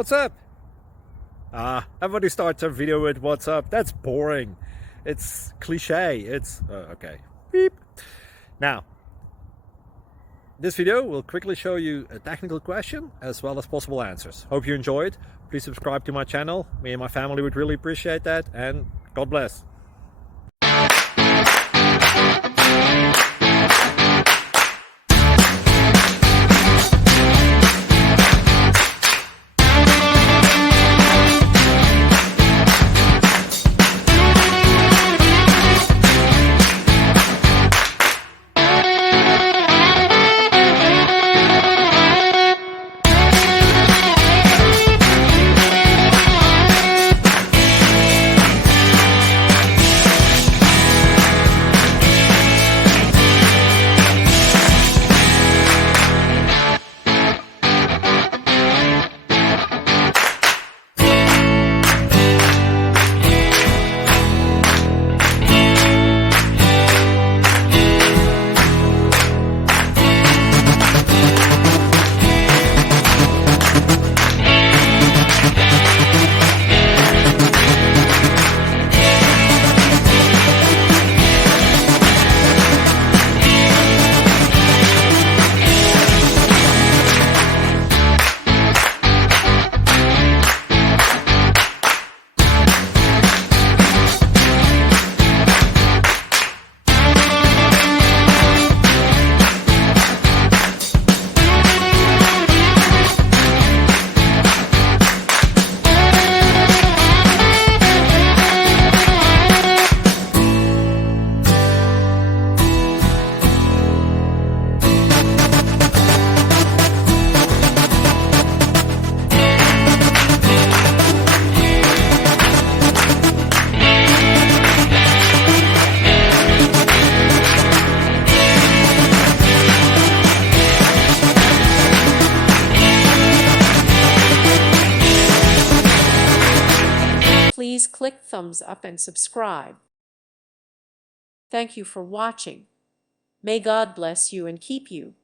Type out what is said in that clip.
What's up? Everybody starts a video with what's up. That's boring. It's cliche. It's okay. Beep. Now, this video will quickly show you a technical question as well as possible answers. Hope you enjoyed. Please subscribe to my channel. Me and my family would really appreciate that, and God bless. Please click thumbs up and subscribe. Thank you for watching. May God bless you and keep you.